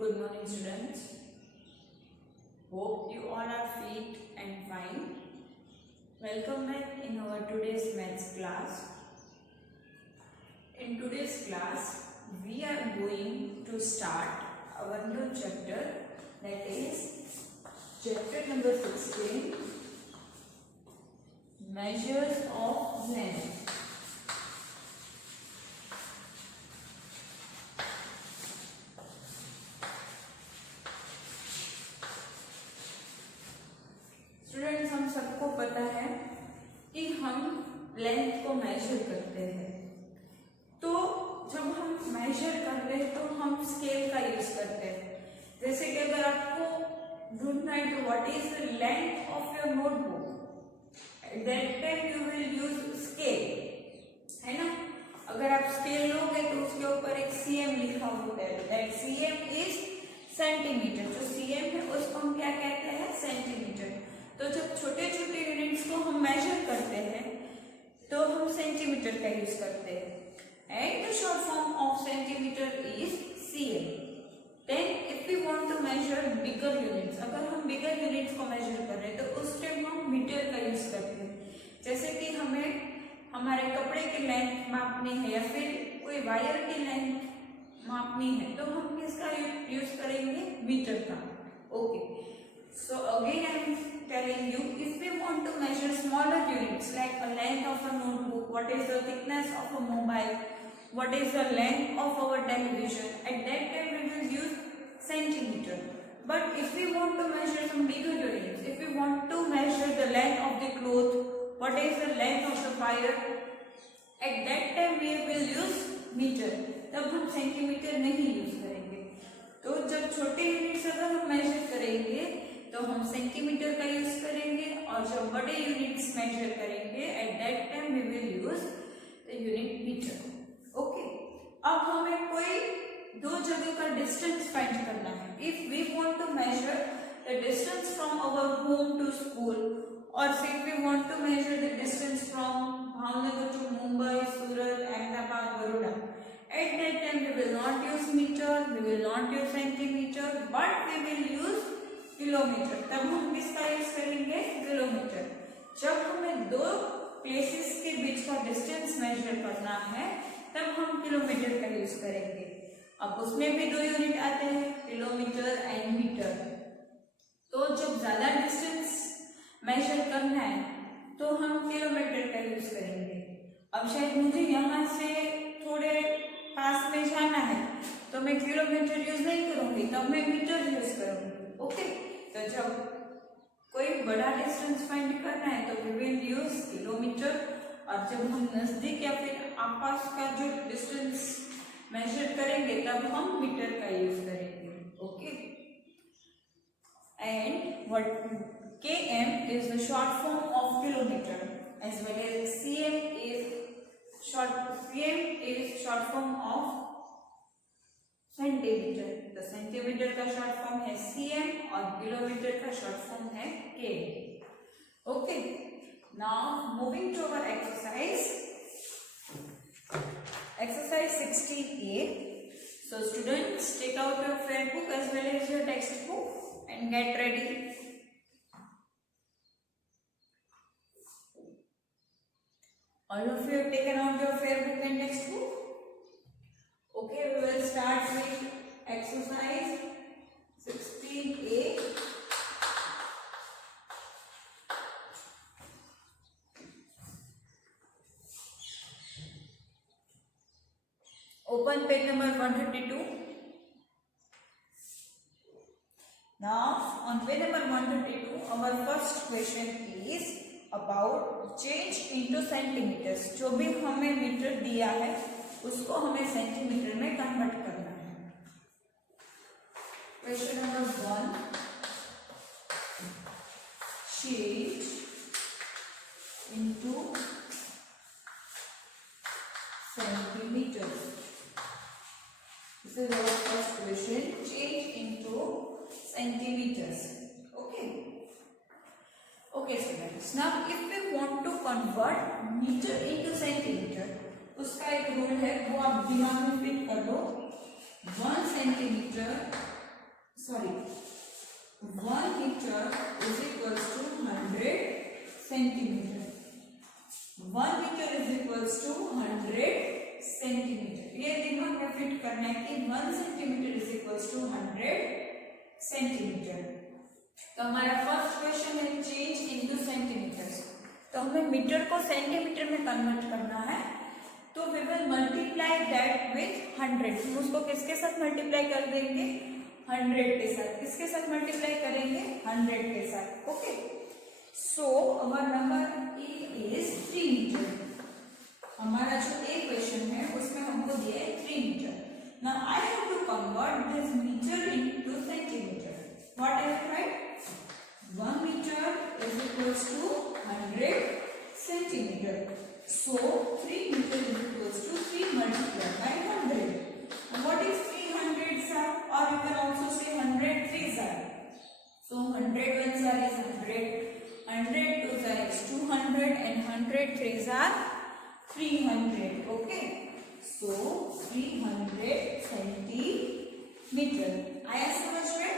Good morning, students. Hope you all are fit and fine. Welcome back in our today's maths class. In today's class, we are going to start our new chapter, that is chapter number 16, Measures of Length. Students, हम सबको पता है कि हम length को major करते हैं। तो जब हम मेजर कर रहे हैं तो हम स्केल का यूज करते हैं। जैसे कि अगर आपको ढूंढना है तो what is the length of your notebook, eight that time you will use scale, है ना। अगर आप स्केल लोगे तो उसके ऊपर एक सीएम लिखा होता है, दैट सीएम इज सेंटीमीटर। जो सीएम है उसको हम क्या कहते हैं, सेंटीमीटर। तो जब छोटे छोटे यूनिट्स को हम मेजर करते हैं तो हम सेंटीमीटर का यूज करते हैं। And the short form of centimetre is cm. Then if we want to measure bigger units, अगर हम बिगर यूनिट्स को मेजर कर रहे हैं तो उस टाइम हम मीटर का यूज करते हैं। जैसे कि हमें हमारे कपड़े की लेंथ मापनी है या फिर कोई वायर की लेंथ मापनी है तो हम किसका यूज करेंगे, मीटर का। Okay, so again I am telling you, if we want to measure smaller units like a length of a notebook, what is the thickness of a mobile, what is the length of our television, at that time we will use centimeter. But if we want to measure some bigger units, if we want to measure the length of the cloth, what is the length of the fire, at that time we will use meter. तब हम centimetre नहीं use करेंगे। तो जब छोटे units अगर हम major करेंगे तो हम सेंटीमीटर का यूज करेंगे, और जब बड़े यूनिट्स मेजर करेंगे at that time we will use the unit metre. Okay, अब हमें कोई दो जगह का डिस्टेंस फाइंड करना है। If we want to measure the distance from our home to school, और if we want to measure the distance from Bhavnagar to Mumbai, Surat, Ahmedabad, Baroda, at that time we will not use meter, we will not use centimeter, but we will use kilometre. तब हम किसका use करेंगे, kilometre. जब हमें दो places के बीच का डिस्टेंस मेजर करना है तब हम किलोमीटर का यूज करेंगे। अब उसमें भी दो यूनिट आते हैं, किलोमीटर एंड मीटर। तो जब ज्यादा डिस्टेंस मेजर करना है तो हम किलोमीटर का यूज करेंगे। अब शायद मुझे यहाँ से थोड़े पास में जाना है तो मैं किलोमीटर यूज नहीं करूंगी, तब मैं मीटर यूज करूंगी। ओके, तो जब कोई बड़ा डिस्टेंस फाइंड करना है तो वी विल यूज किलोमीटर, और जब हम नजदीक या फिर आसपास का जो डिस्टेंस मेजर करेंगे तब हम मीटर का यूज करेंगे। Okay, and what km is the short form of kilometer, as well as cm is short form of centimetre. तो सेंटीमीटर का शॉर्ट फॉर्म है cm और किलोमीटर का शॉर्ट फॉर्म है km। Okay, now moving to our exercise 16a. So students, take out your fair book as well as your textbook and get ready. All of you have taken out your fair book and textbook? Okay, we will start with exercise 16a. Open page number 132. Now, on page number 132, our first question is about change into centimeters. जो भी हमें metre दिया है उसको हमें centimetre में convert करना है। Question number 1, change into centimeters. This is our first question, change into centimeters. Okay students, now if we want to convert meter into centimeter, उसका एक रूल है वो आप दिमाग में फिट कर लो। 1 centimetre meter is equals to 100 centimeter. 1 meter is equals to 100 centimetre. ये दिमाग में फिट करना है कि 1 centimetre is equals to 100 centimetre. तो हमारा फर्स्ट क्वेश्चन है चेंज इनटू सेंटीमीटर. तो हमें मीटर को सेंटीमीटर में कन्वर्ट करना है. तो we will multiply that with 100. हम उसको किसके साथ मल्टीप्लाई कर देंगे? 100 के साथ. किसके साथ मल्टीप्लाई करेंगे? 100 के साथ. Okay. So our number is 3 metre. हमारा जो ए क्वेश्चन है उसमें हमको दिया है 3 metre. Now I have to convert this metre into centimetre. What I have write? 1 metre is equals to 100 centimetre. So 3 meter is equals to 3 multiplied by 100. And what is 300 sir? Or you can also say 100 3s are. So 100 1s are is 100, 100 2s are is 200, and 100 3s are 300. Okay. So 300 centimetre. आया समझ में?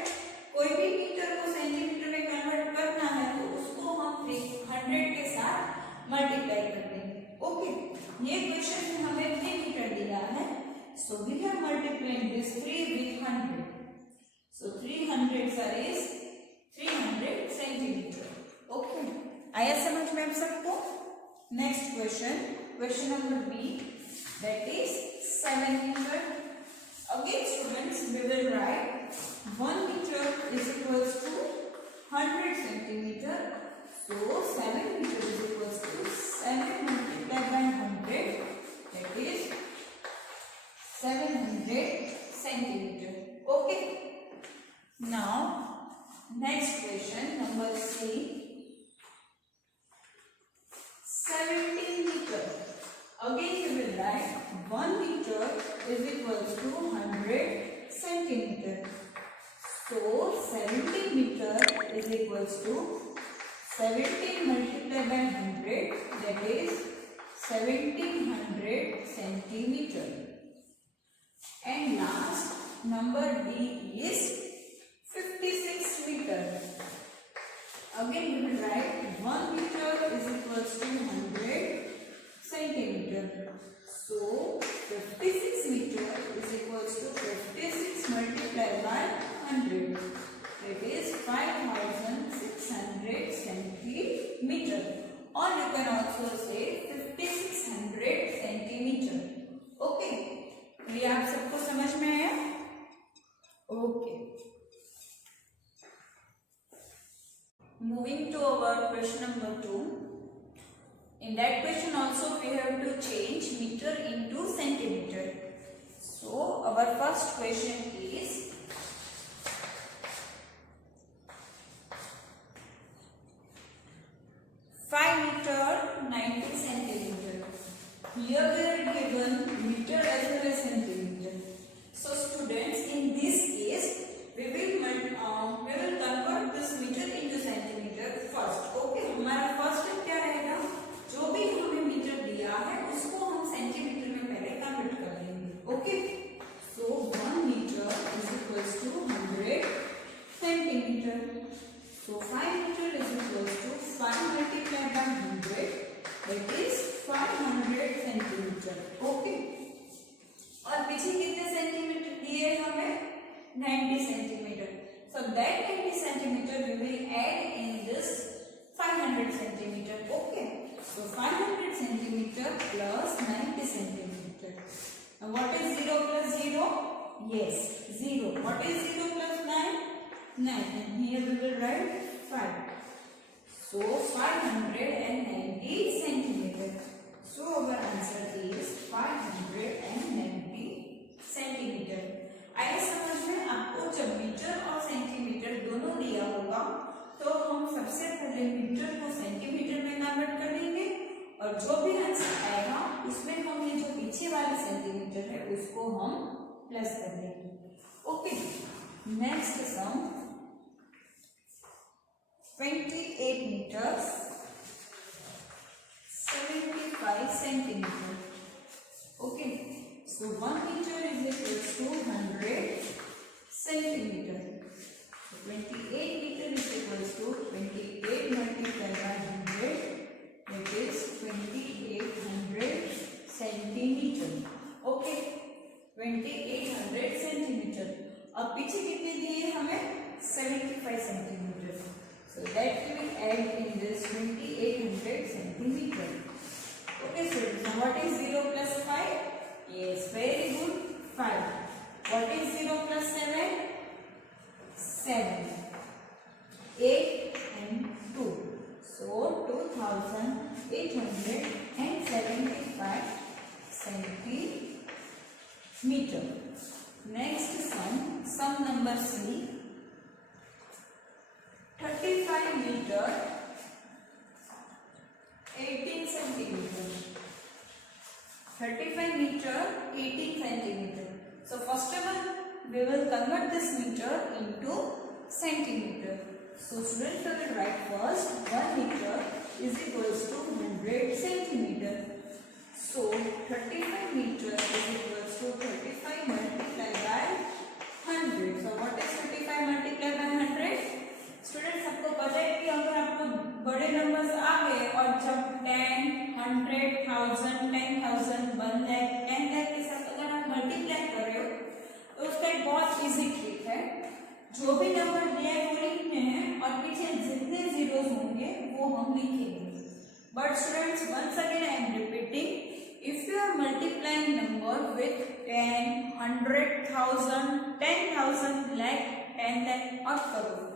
कोई भी metre को centimetre में convert करना है तो उसको हम 100 के साथ मल्टीप्लाई कर देंगे. ओके. ये क्वेश्चन में हमें 3 मीटर दिया है. So we have multiplied this 3 with 100. So 300 sir is 300 centimetre. Okay. आया समझ में आप सबको? Next question, question number B, that is 7 metre. Again students we will write 1 metre is equals to 100 centimetre. So 7 meter is equals to 7 multiplied by 100, that is 700 centimeter. Okay. Now next question number C, 17 meter. Again we will write 1 meter is equals to 100 centimeter. So 17 meter is equals to 17 multiplied by 100, that is 1700 centimeter. And last number D is 56 meter. Again we will write 1 meter is equals to 100 centimeter. So 56 meter is equals to 56 multiplied by 100. That is 5600 centimeter, or you can also say 5600 centimeter. Okay. ये आप सबको समझ में आया? Okay. Moving to our question number 2. In that question also we have to change meter into centimeter. So our first question is 5 meter 90 centimeter. Here we are given meter as well as centimeter. So students, in this case we will convert this meter into centimeter first. Okay. हमारा first क्या रहेगा? जो भी हमें metre दिया है उसको हम सेंटीमीटर में पहले कन्वर्ट कर देंगे. Okay. So 1 meter is equals to 100 centimeter. So 5 meter is equals to 5 multiplied by 100, that is 500 centimeter. Okay. और पीछे कितने सेंटीमीटर दिए हमें? 90 centimeter. So that 90 centimeter we will add in this 500 centimeter. Okay. So 500 centimeter plus 90 centimeter. And what is 0 plus 0? Yes, 0. What is 0 plus 9? 9. And here we will write 5. So 590 centimeter. So our answer is 590 centimeter. आइए समझ में, आपको जब metre और centimetre दोनों दिया होगा तो हम सबसे पहले मीटर को सेंटीमीटर में कन्वर्ट कर देंगे और जो भी आंसर आएगा उसमें हम ये जो पीछे वाले सेंटीमीटर है उसको हम प्लस कर देंगे. Okay. Next sum 28 meters 75 centimeter. Okay. So 1 meter is equals to 100 centimeter. So 28 meter is equals to अब पीछे कितने दिए हमें 75 centimetre. So that we will add in this 2800 centimeter. Okay students, now what is 0 plus 5? Yes, very good, 5. What is 0 plus 7? 7. 8 and 2. So 2875 centimeter. Next sum number C. 35 meter 18 centimeter. 35 meter 18 centimeter. So first of all we will convert this meter into centimeter. So students, we will write first 1 meter is equals to 100 centimeter. So 35 meter is equals to 35 multiplied by 100. So what is 35 multiplied by 100? Students सबको पता है कि अगर आपको बड़े numbers आ गए और जब 10, 100, 1000, 10,000, 1 लाख, 10 लाख के साथ अगर आप मल्टीप्लाई कर रहे हो तो उसका एक बहुत इजी ट्रिक है. जो भी नंबर दिया है वो लिखने हैं और पीछे जितने जीरोस होंगे वो हम लिखेंगे. But students once again I am repeating, if you are multiplying number with 10, 100,000, 10,000, lakh, 10 lakh और करोड़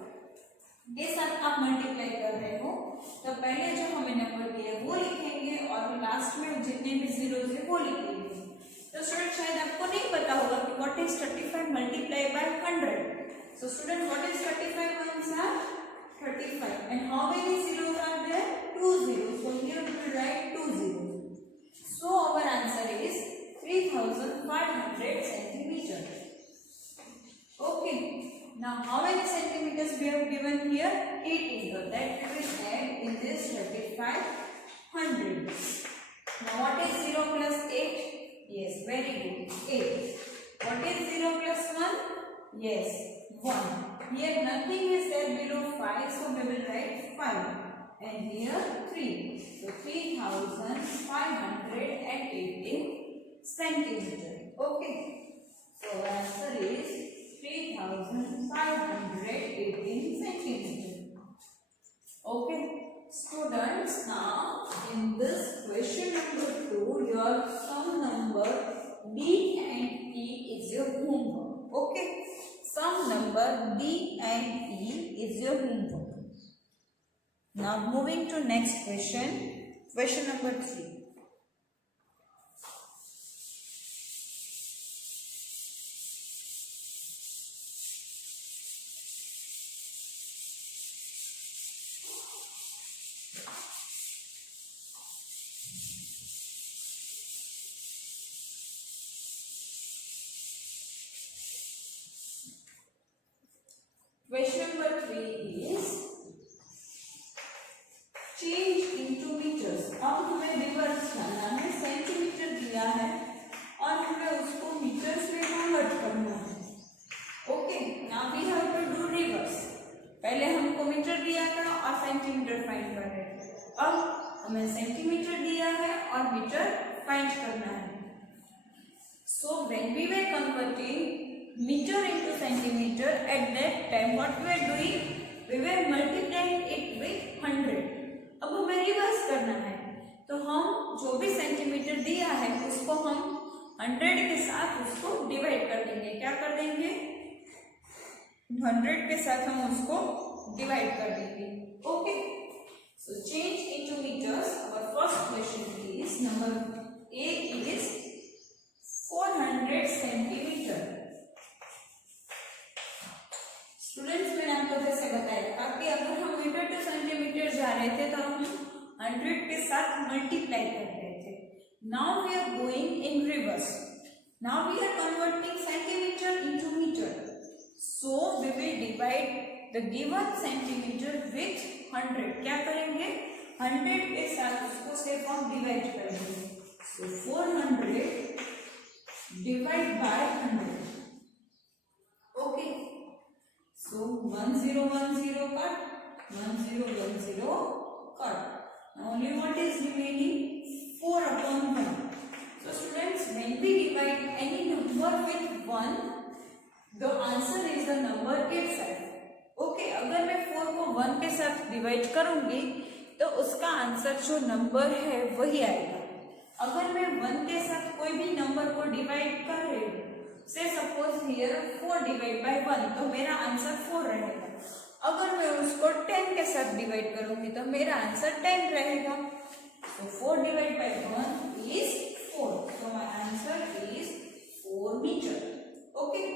के साथ आप मल्टीप्लाई कर रहे हो तो पहले जो हमें नंबर दिया है वो लिखेंगे और लास्ट में जितने भी जीरोस है वो लिखेंगे. तो स्टूडेंट शायद आपको नहीं पता होगा कि what is 35 multiply by 100. So student what is 35 ones are 35 and how many zeros are there? 2 zeros. So here we will write 2 zeros. So our answer is 3500 centimeter. Okay. Now how many centimeters we have given here? 18. So that we will add in this 3500. Now what is 0 plus 8? Yes, very good, 8. What is 0 plus 1? Yes, 1. Here nothing is there below 5, so we will write 5. And here 3. So 3518 centimeter. Okay. So answer is 3518 centimeter. Okay, students, now in this question number 2, your sum number D and E is your homework. Okay, sum number D and E is your homework. Now moving to next question, question number 3. Question number 3 is change into meters. अब हमें reverse करना है, centimetre दिया है और हमें उसको metres में कन्वर्ट करना है. Okay, now we have to do reverse. पहले हमको मीटर दिया था और सेंटीमीटर फाइंड कर रहे थे. अब हमें सेंटीमीटर दिया है और मीटर फाइंड करना है. So when we were converting meter into centimeter, at that time what we were doing, we were multiplying it with 100. अब हमें रिवर्स करना है तो हम जो भी सेंटीमीटर दिया है उसको हम 100 के साथ उसको डिवाइड कर देंगे. क्या कर देंगे? 100 के साथ हम उसको डिवाइड कर देंगे. Okay, so change into metres. Our first question is number A is 400 centimetre. Students, मैंने आपको जैसे बताया था कि अगर हम मीटर टू सेंटीमीटर जा रहे थे तो हम 100 के साथ मल्टीप्लाई कर रहे थे. Now we are going in reverse. Now we are converting centimetre into metre. So we will divide the given centimetre with 100. क्या करेंगे? 100 के साथ उसको सिर्फ हम डिवाइड करेंगे. सो 400 divide by 100. Okay, so 1010 cut, 1010 cut. Now only what is remaining? 4 upon 1. So students, when we divide any number with 1, the answer के साथ। ओके, अगर मैं 4 को 1 के साथ डिवाइड करूंगी तो उसका आंसर जो नंबर है वही आएगा। अगर मैं 1 के साथ कोई भी नंबर को डिवाइड कर रही हूँ, से सपोज हियर 4 डिवाइड बाय 1, तो मेरा आंसर 4 रहेगा। अगर मैं उसको 10 के साथ डिवाइड करूंगी तो मेरा आंसर 10 रहेगा। So 4 divided by 1 is 4. So my answer is 4 meter. Okay.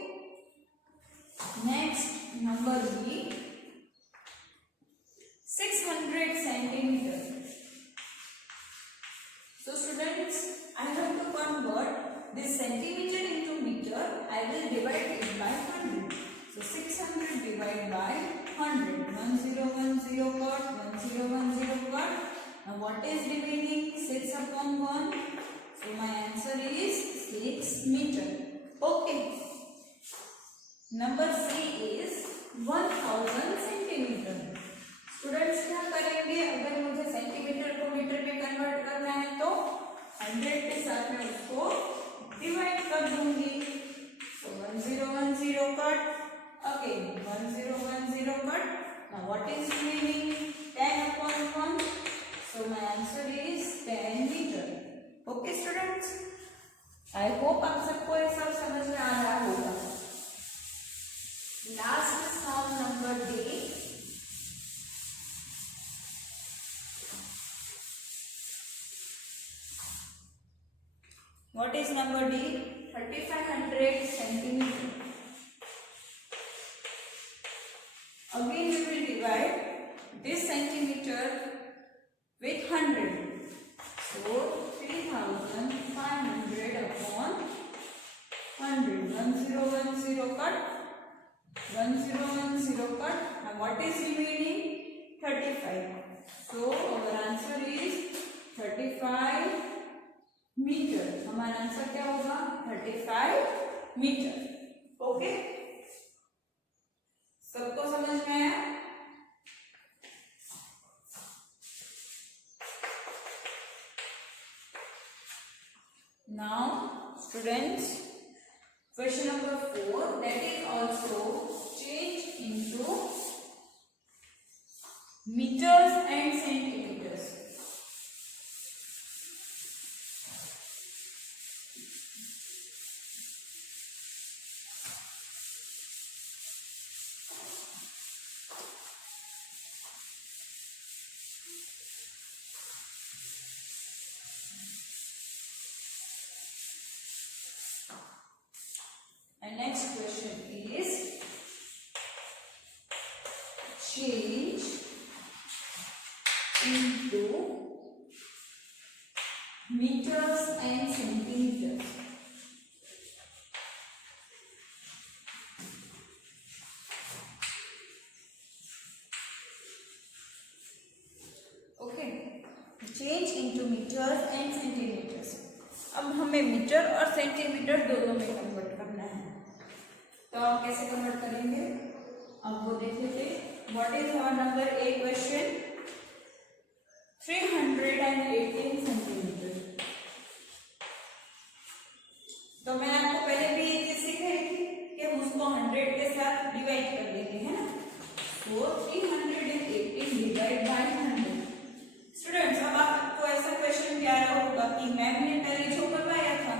Next, number B, 600 centimeter. So students, I have to convert this centimeter into meter. I will divide it by 100. So 600 divided by 100. 1010 cut, 1010 cut. Now what is remaining? 6 upon 1. So my answer is 6 meter. Okay. Number C is 1000 centimeter. Students क्या करेंगे? अगर मुझे centimetre को metre में convert करना है तो 100 के साथ में उसको डिवाइड कर दूंगी। So 1010 cut. Again 1010 cut. Now what is remaining? 10 upon 1. So my answer is 10 meter. Okay students, I hope आप सबको ये सब समझ में आ रहा होगा। Last sum number D. What is number D? 3500 centimeter. Again we will divide this centimeter with 100. So 3500 upon 100. 1010 cut. 1010 cut. And what is remaining? 35. So our answer is 35 meter. हमारा answer क्या होगा? 35 meter. Okay? सबको समझ में आया? Now students, question number 4, that is also change into meters and centimeters. And next question is change into meters and centimeters. Okay, change into meters and centimeters. अब हमें metre और centimetre दोनों में convert करना है, तो आप कैसे कन्वर्ट करेंगे अब वो देख लेते। What is our number A question? 318 centimetre. तो मैंने आपको पहले भी ये चीज सिखाई थी कि हम उसको 100 के साथ डिवाइड कर देंगे, है ना। तो 318 डिवाइड बाय 100। स्टूडेंट्स, अब आपको ऐसा क्वेश्चन क्या रहा होगा कि मैम ने पहले जो करवाया था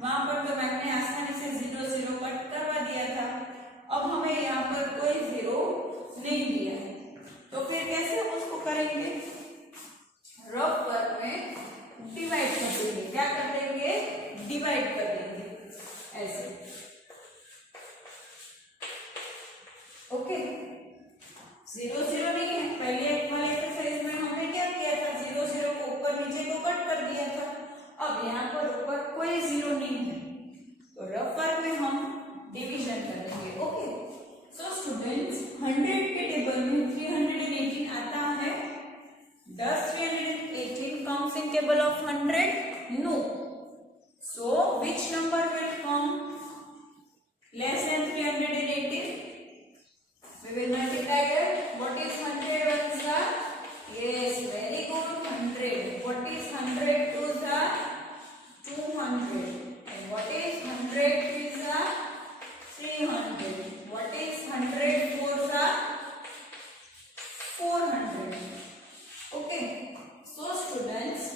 वहां पर तो मैम ने आसानी से 0 0 कट करवा दिया था। अब हमें यहाँ पर कोई 0 नहीं दिया है, तो फिर कैसे हम उसको करेंगे? रफ वर्क में डिवाइड कर देंगे। क्या कर देंगे? डिवाइड कर देंगे ऐसे। ओके, 0 0 नहीं है। पहले वाले एक्सरसाइज में हमने क्या किया था? 0 0 को ऊपर नीचे को कट कर दिया था। अब यहाँ पर ऊपर कोई 0 नहीं है, तो रफ वर्क में हम डिवीजन करेंगे। ओके, सो स्टूडेंट्स, 100 के टेबल में 318 आता है। Does 318 comes in table of 100? No. So which number will come less than 318? We will multiply it. What is 100 ones are? Yes, very good. 100. What is 100 twos are? 200. And what is 100 threes are? 300. 200. What is 100 fours are 400. Okay. So students,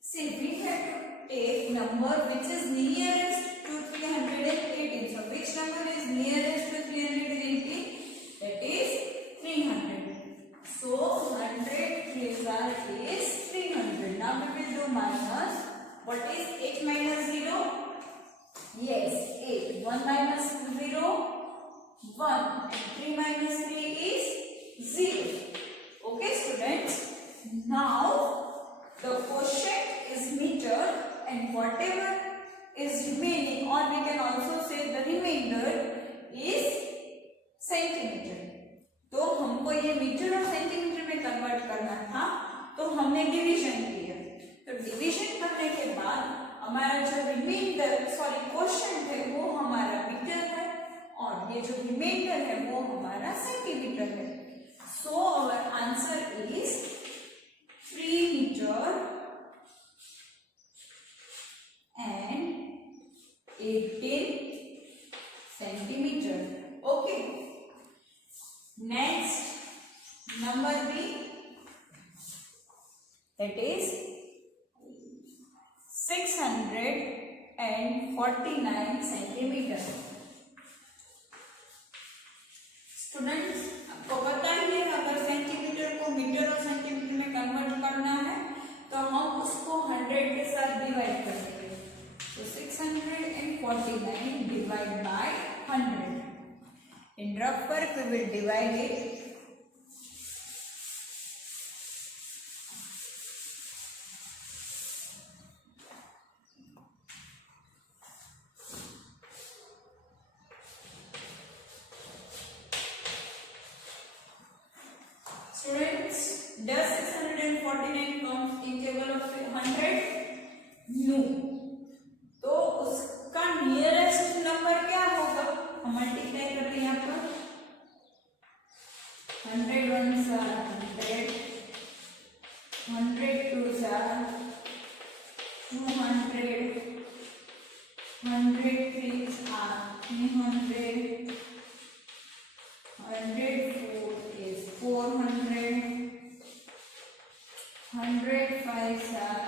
see, we have to take number which is nearest to 318. So which number is nearest to 318? That is 300. So 100 result is 300. Now we will do minus. What is 8 minus 0? Yes, 8. 1 minus 0, 1. 3 minus 3 is 0. Okay, students. Now the quotient is meter and whatever is remaining, or we can also say the remainder is centimetre. तो हमको ये metre और centimetre में convert करना था, तो हमने division किया. तो डिवीजन करने के बाद हमारा जो रिमाइंडर क्वोशिएंट है वो हमारा मीटर है और ये जो रिमाइंडर है वो हमारा सेंटीमीटर है. So our answer is 3 metre and 18 centimeter. Okay. Next, number B, that is 649 centimeter. Students, आपको पता ही है अगर सेंटीमीटर को मीटर और सेंटीमीटर में कन्वर्ट करना है तो हम उसको 100 के साथ डिवाइड करेंगे. तो 649 divide by 100. In rough work we will divide it. Students, does 649 count in table of 100? No. तो उसका नियरेस्ट नंबर क्या होगा? हम मल्टीप्लाई कर रहे हैं यहाँ पर. 100 ones are 100, 100 twos are 200, 100 threes are 300, 100 four is 400, 100 fives are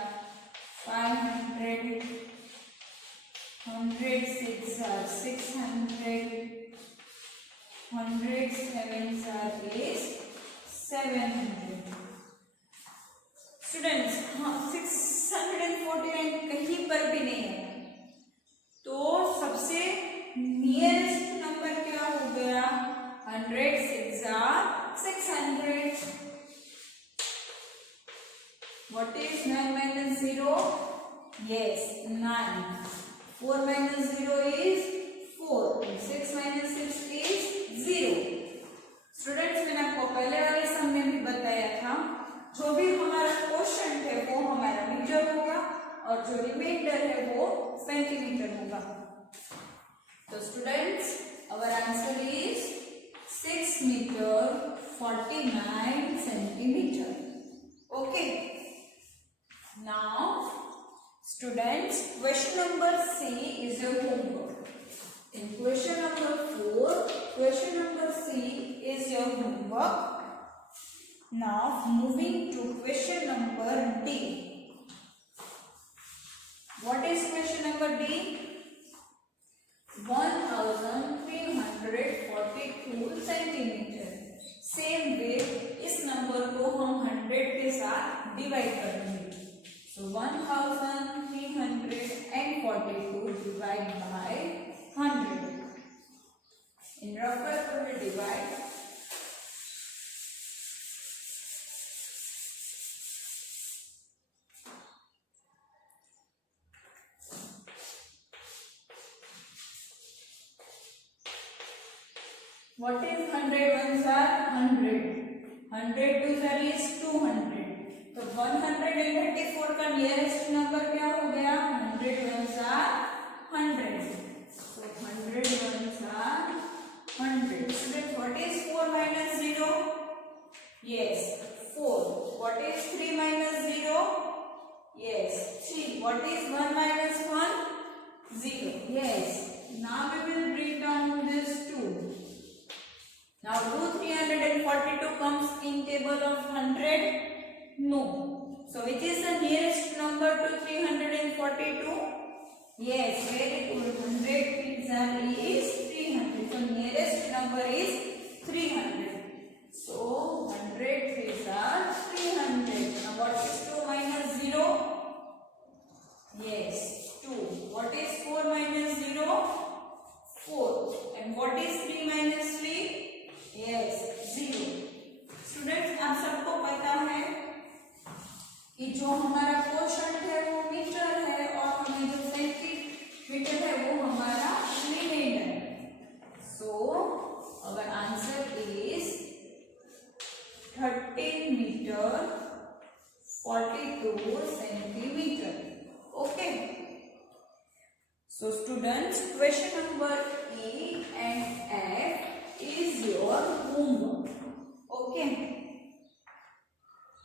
500, 100 six are 600, 100 sevens are is 700. Students, 649 कहीं पर भी नहीं है, तो सबसे नियरेस्ट नंबर क्या हो गया? 100 six are 600. What is 9 minus 0? Yes, 9. 4 minus 0 is 4. 6 minus 6 is 0. Students, मैंने आपको पहले वाले सम में भी बताया था, जो भी हमारा क्वोशिएंट है वो हमारा मीटर होगा और जो रिमाइंडर है वो सेंटीमीटर होगा. तो students, our answer is 6 metre 49 centimetre. Okay. Now students, question number C is your homework. In question number 4, question number C is your homework. Now moving to question number D. What is question number D? 1342 centimeter. Same way इस number को हम 100 के साथ divide करेंगे. So 1342 divided by 100. In rough work we will divide. What is 100 ones are 100. 100 twos are is 200. तो 134 का nearest number क्या हो गया? 100 ones are 100. So 100 ones are 100. Students, what is 4 minus 0? Yes, 4. What is 3 minus 0? Yes, 3. What is 1 minus 1? 0. Yes. Now we will bring down this 2. Now 342 comes in table of 100? No. So which is the nearest number to 342? Yes, very good. 100 exactly is 300. So nearest number is 300. So 100 threes are 300. Now what is 2 minus 0? Yes, 2. What is 4 minus 0? 4. And what is 3 minus 3? Yes, 0. Students, आप सबको पता है कि जो हमारा quotient है वो metre है और हमें जो सेंटीमीटर है वो हमारा लिमिट है. So our answer is 13 meter 42 centimeter. Okay. So students, question number E and F is your homework. Okay.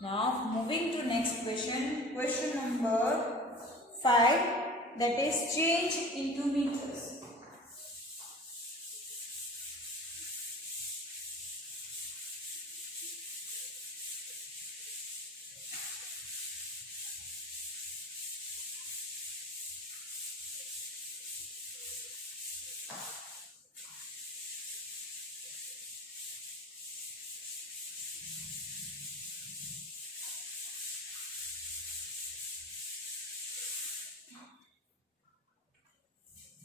Now moving to next question. Question number 5, that is change into meters.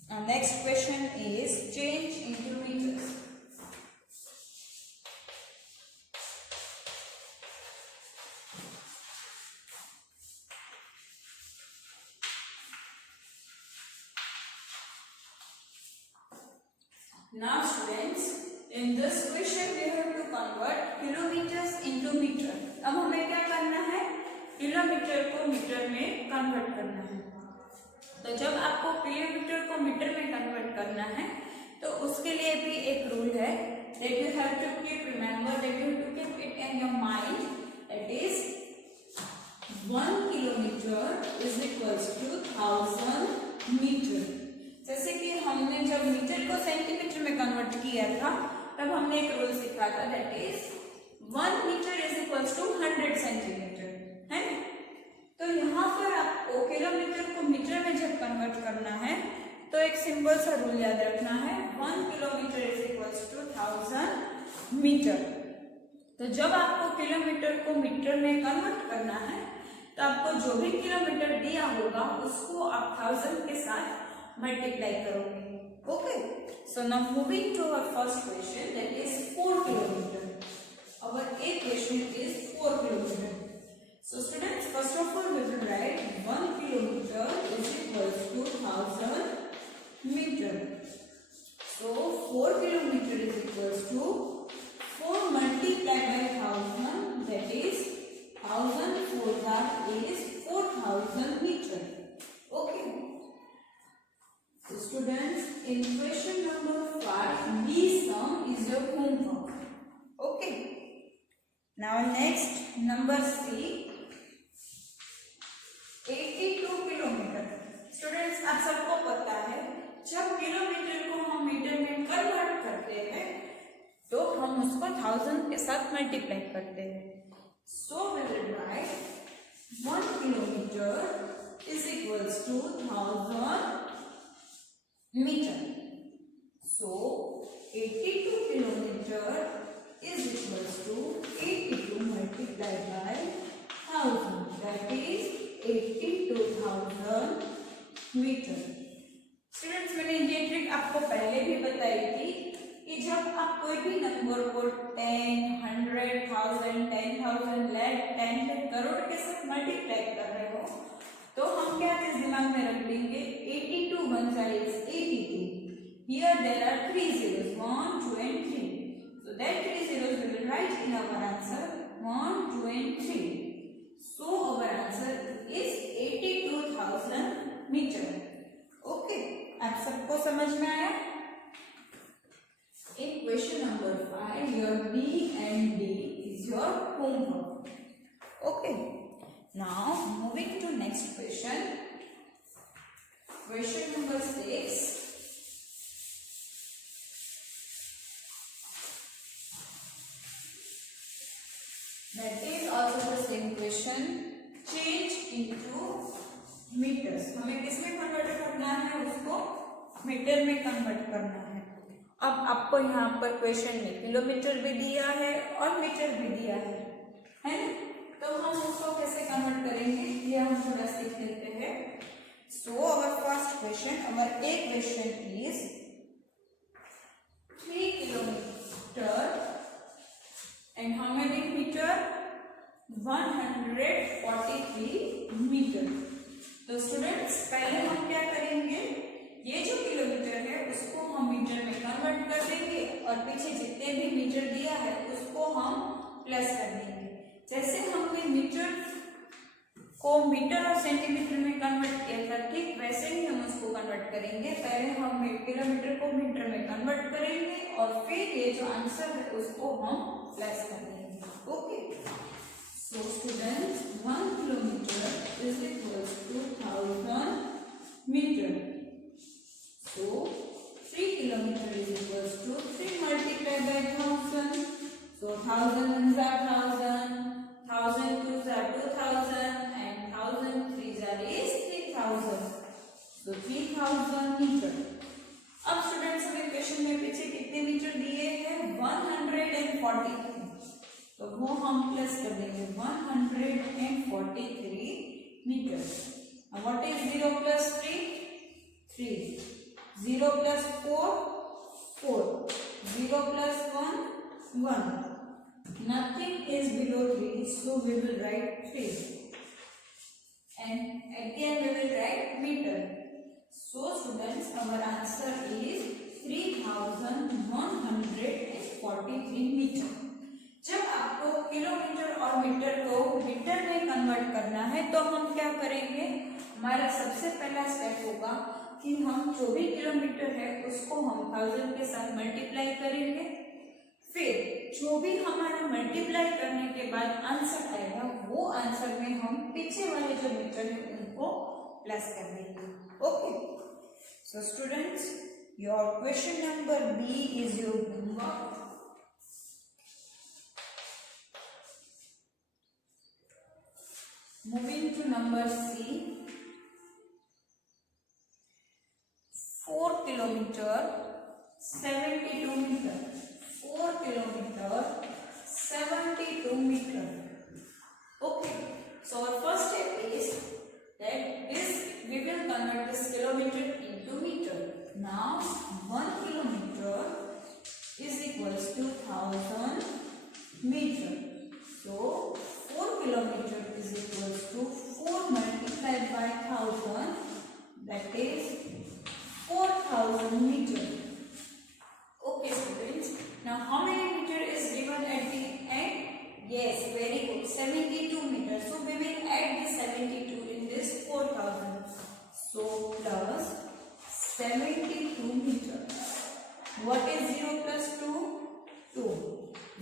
Now next question is change into meters. Now students, in this question we have to convert kilometers into meter. अब हमें क्या करना है? Kilometre को metre में convert करना है. तो जब आपको किलोमीटर को मीटर में कन्वर्ट करना है तो उसके लिए भी एक रूल है that you have to keep remember that you have to keep it in your mind, that is 1 kilometer is equals to 1000 meter. जैसे कि हमने जब मीटर को सेंटीमीटर में कन्वर्ट किया था तब हमने एक रूल सीखा था, that is 1 metre is equals to 100 centimetre, है ना? तो यहाँ पर आपको किलोमीटर को मीटर में जब कन्वर्ट करना है तो एक सिंपल सा रूल याद रखना है, 1 kilometre is equals to 1000 metre. तो जब आपको किलोमीटर को मीटर में कन्वर्ट करना है तो आपको जो भी किलोमीटर दिया होगा उसको आप 1000 के साथ मल्टीप्लाई करोगे. Okay, so now moving to our first question, that is 4 kilometre. Our A question is 4 kilometre. So students, first of all we will write 1 kilometer is equals to 1000 meter. So 4 kilometer is equals to 4 multiplied by 1000, that is 1000 4 that is 4000 meter. Okay. So students, in question number 5, B sum is your homework. Okay. Now next number C, 82 kilometre. Students, आप सबको पता है जब kilometre को हम metre में convert करते हैं तो हम उसको 1000 के साथ मल्टीप्लाई करते हैं. So we will write 1 kilometre is equals to 1000 metre. So 82 kilometre is equals to 82 multiplied by 1000, that is 82,000 metre. Students, मैंने ये ट्रिक आपको पहले भी बताई थी कि जब आप कोई भी नंबर को 10, 100, 1000, 10,000, लाख, 10 लाख, करोड़ के साथ मल्टीप्लाई कर रहे हो तो हम क्या चीज दिमाग में रख लेंगे, 82 1 is 82. Here there are 3 zeros, 1, 2 and 3. So that 3 zeros we will write in our answer, 1, 2 and 3. So our answer is 82,000 meter. Okay, आप सबको समझ में आया? In question number 5, your B and D is your homework. Okay. Now moving to next question. Question number 6. That is also the same question. Change into meters. हमें किसमें convert करना है? उसको मीटर में कन्वर्ट करना है. अब आपको यहाँ पर क्वेश्चन में किलोमीटर भी दिया है और मीटर भी दिया है ना? तो हम उसको कैसे कन्वर्ट करेंगे ये हम थोड़ा सीख लेते हैं. So our first question, our A question is 3 kilometer and how many meter? 143 metre. तो स्टूडेंट्स पहले हम क्या करेंगे, ये जो किलोमीटर है उसको हम मीटर में कन्वर्ट कर देंगे और पीछे जितने भी मीटर दिया है उसको हम प्लस कर देंगे. जैसे हमने मीटर को मीटर और सेंटीमीटर में कन्वर्ट किया था, ठीक वैसे ही हम उसको कन्वर्ट करेंगे. पहले हम किलोमीटर को मीटर में कन्वर्ट करेंगे और फिर ये जो आंसर है उसको हम प्लस कर देंगे. Okay. So students, 1 kilometer is equals to 1000 meter. So 3 kilometer is equals to 3 multiplied by 1000. So 1000 ones are 1000, 1000 twos are 2000, and 1000 threes are 3000. So 3000 meter. अब स्टूडेंट्स हमें क्वेश्चन में पीछे कितने मीटर दिए हैं? 143. तो वो हम प्लस कर देंगे 143 metre. What is 0 plus 3? 3. 0 plus 4? 4. 0 plus 1? 1. Nothing is below 3, so we will write 3. And at the end we will write meter. So students, our answer is 3143 meter. जब आपको किलोमीटर और मीटर को मीटर में convert करना है तो हम क्या करेंगे, हमारा सबसे पहला स्टेप होगा कि हम जो भी किलोमीटर है उसको हम 1000 के साथ मल्टीप्लाई करेंगे. फिर जो भी हमारा मल्टीप्लाई करने के बाद आंसर आएगा वो आंसर में हम पीछे वाले जो मीटर है उनको प्लस कर देंगे. Okay. So students, your question number B is your homework. Moving to number C, 4 kilometer 72 meter. 4 kilometer 72 meter. Okay. So our first step is that we will convert this kilometer into meter. Now 1 kilometer is equals to 1000 meter. So 4 kilometer is equals to 4 multiplied by 1000, that is 4000 meter. Okay students, now how many meter is given at the end? Yes, very good, 72 meter. So we will add the 72 in this 4000. So plus 72 meter. What is 0 plus 2? 2.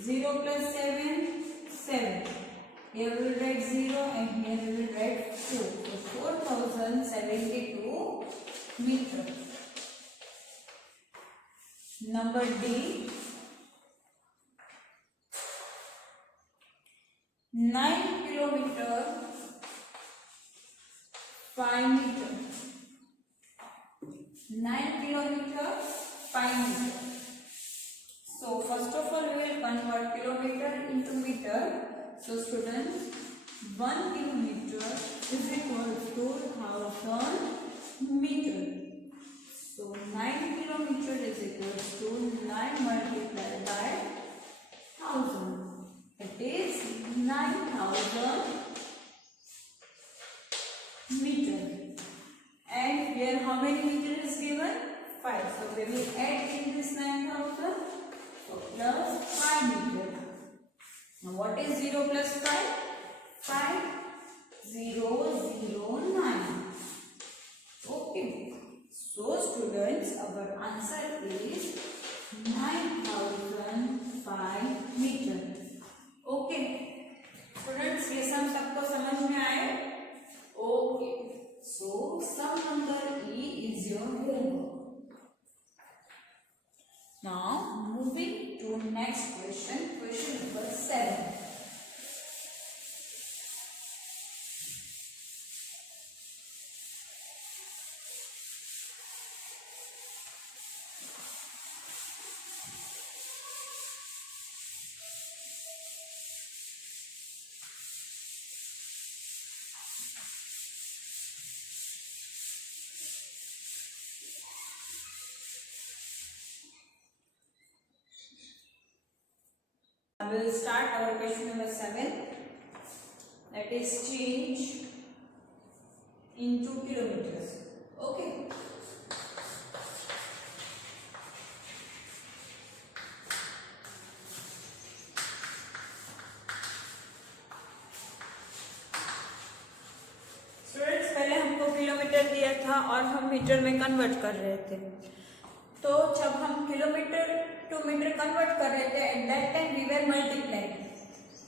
0 plus 7? 7. Here we will write 0 and here we will write 2. So 4072 meter. Number D. 9 kilometer 5 meter. 9 kilometer 5 meter. So first of all we will convert kilometer into meter. So students, 1 kilometer is equal to 1000 meter. So 9 kilometer is equal to 9 multiplied by 1000. It is 9000 meter. And here how many meter is given? 5. So we will add in this 9000. So plus 5 meter. Now what is 0 plus 5? 5. 0, 0, 9. Okay. So students, our answer is 9005 meter. Okay. Students, ये सम सबको समझ में आए? Okay. So sum number E is your homework. Now moving to next question, question number 7. I will start our question number 7. That is change into kilometers. Okay. Students पहले हमको kilometre दिया था और हम मीटर में कन्वर्ट कर रहे थे। तो जब हम किलोमीटर टू मीटर कन्वर्ट कर रहे थे, at that time we were multiplying.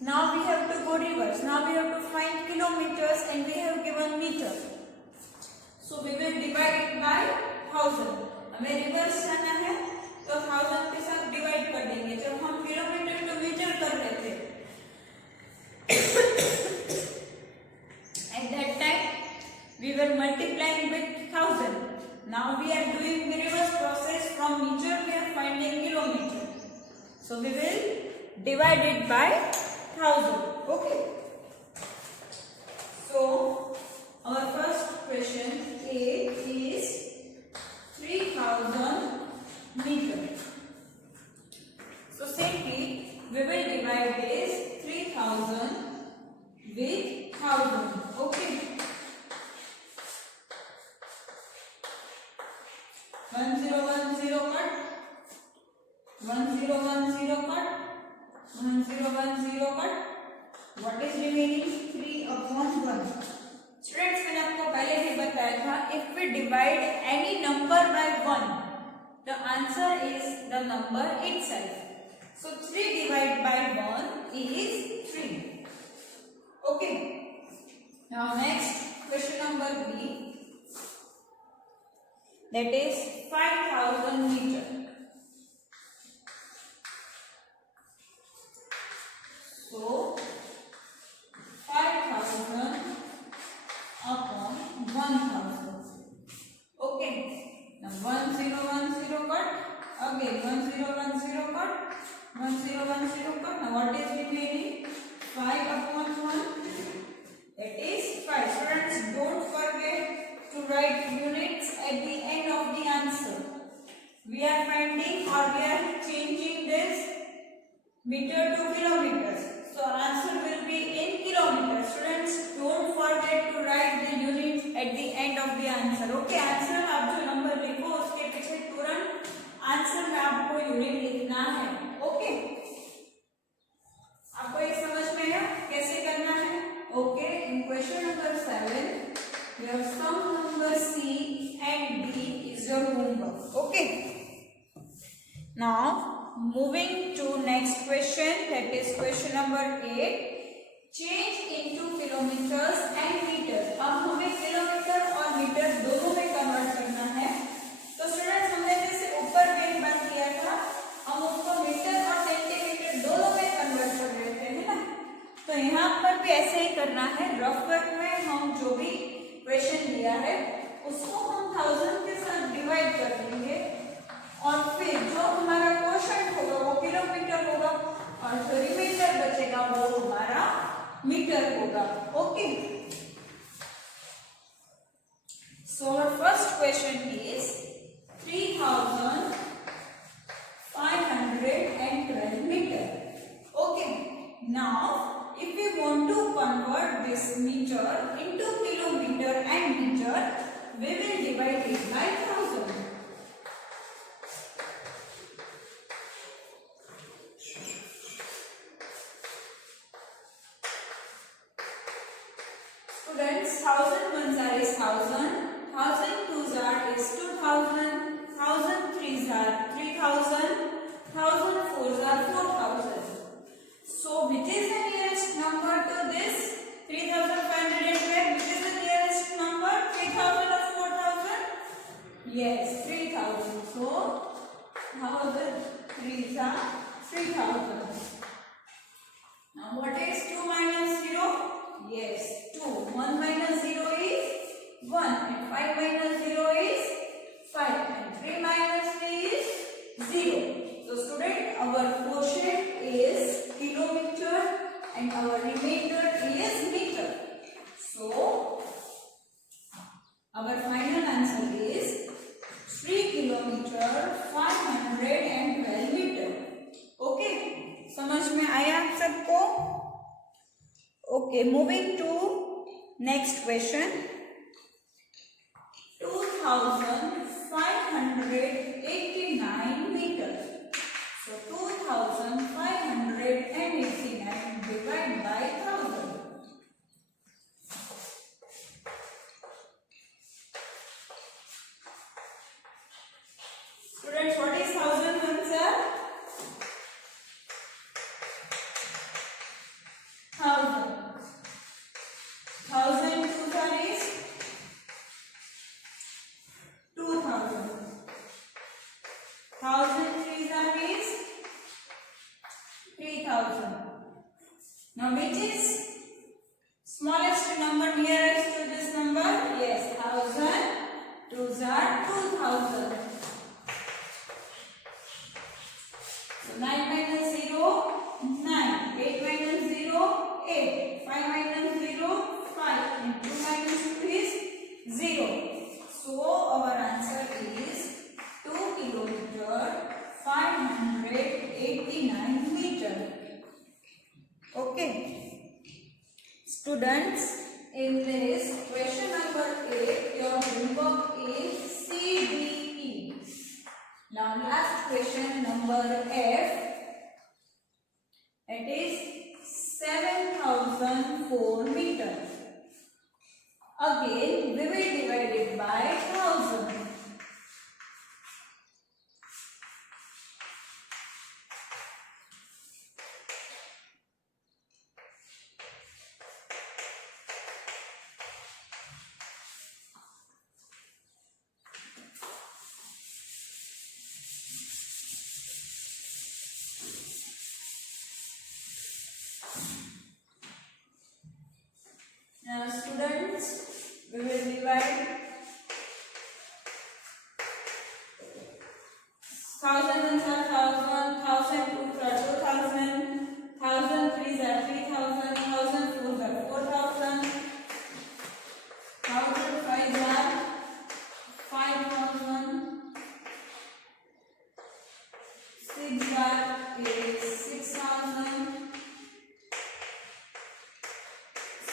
Now we have to go reverse. Now we have to find kilometers and we have given meter. So we will divide it by 1000. हमें reverse जाना है तो 1000 के साथ divide कर देंगे. जब हम किलोमीटर टू मीटर कर रहे थे, at that time we were multiplying with 1000. Now we are doing the reverse process. From meter we are finding kilometer. So we will divide it by 1000. Okay. So our first question A is 3000 meter. So simply we will divide this 3000 with 1000. Okay. 1010 cut. 1010 cut. 1010 cut. What is remaining? 3/1. Students, मैंने आपको पहले ही बताया था, if we divide any number by 1, the answer is the number itself. So 3 divided by 1 is 3. Okay. Now next question number B. That is 5000 meter. So 5000 upon 1000. Okay. Now 1010 cut. Again 1010 cut. 1010 cut. Now what is remaining? 5/1. That is 5. Students, don't forget to write units at the end of the answer. We are finding or we are changing this meter to kilometers. So answer will be in kilometers. Students, don't forget to write the units at the end of the answer. Okay, answer आप जो number लिखो उसके पीछे तुरंत answer में आपको unit लिखना है. ओके, आपको ये समझ में है कैसे करना है? Okay, in question number 7 your sum number C and D is your homework. Okay. Now moving to next question, that is question number 8. Change into kilometers and meters. अब हमें किलोमीटर और मीटर दोनों में कन्वर्ट करना है. तो students, हमने जैसे ऊपर में एक बार किया था, हम उसको मीटर और सेंटीमीटर दोनों में कन्वर्ट कर रहे थे, है ना? तो यहाँ पर भी ऐसे ही करना है. रफ वर्क में हम जो भी क्वेश्चन दिया है उसको हम 1000 के साथ डिवाइड कर देंगे और फिर जो हमारा क्वेश्चन होगा वो किलोमीटर होगा और जो रिमाइंडर बचेगा वो हमारा मीटर होगा. Okay. So our first question is 3512 meter. Okay. Now if we want to convert this meter into kilometer and meter, we will divide it by 1000. Students, 1000 ones are is 1000, 1000 twos are is 2000, 1000 threes are 3000, 1000 fours are 4000. So which is the nearest number to this 3512? Which is the nearest number? 3000 or 4000? Yes, 3000. So how the threes are 3000. Now what is 2 minus 0? Yes, 2. 1 minus 0 is 1 and 5 minus 0 is 5 and 3 minus 3 is 0. So student, our quotient is kilometer and our remainder is meter. So our final answer is 3 kilometer 512 meter. Okay, समझ में आया? Okay, moving to next question. 2589 meters. So 2589 divided by 1000. Students, what is 1000 answer? 1000. 1000 2 is 2000. 1000 3 is 3000. Now which is smallest number nearest to this number? Yes, 1000 2s are 2000. So 9 minus 0, 9. 8 minus 0, 8. 5 minus 0, 5. And 2 minus 2 is 0. So our answer is 2 kilometer 589 meter. Okay. Students, in this question number 8, your homework is CDE. Now last question number F. It is 7004 meter. Again, we will divide it by 1000. Now students, we will divide 1000 ones are 1000, 1000 twos are 2000, 1000 threes are 3000, 1000 fours are 4000, 1000 fives are 5000, 6 bar is 6000,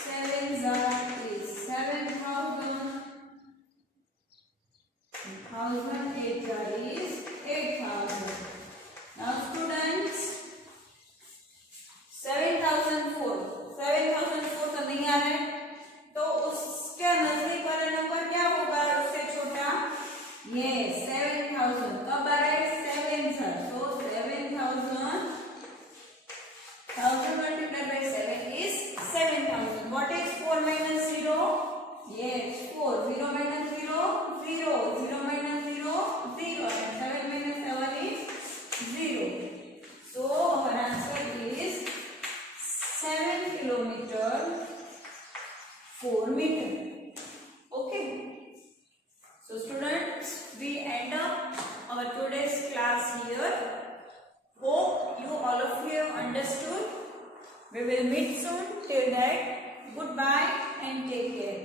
7s are is 7000, 1000 8s are is 8000. Now students, 7004 तो नहीं आ रहा है, तो उसके नजदीक वाला number क्या होगा उससे छोटा? ये 7000 कब आ रहा है? 7 सर. तो 7000 1000 multiplied by 7 is 7000. What is 4 minus 0? Yes, 4. 0 minus 0, 0. 0 minus 0, 0. And 7 minus 7 is 0. So our answer is 7 kilometer 4 meter. Okay. So students, we end up our today's class here. Hope you all of you have understood. We will meet soon. Till that, goodbye and take care.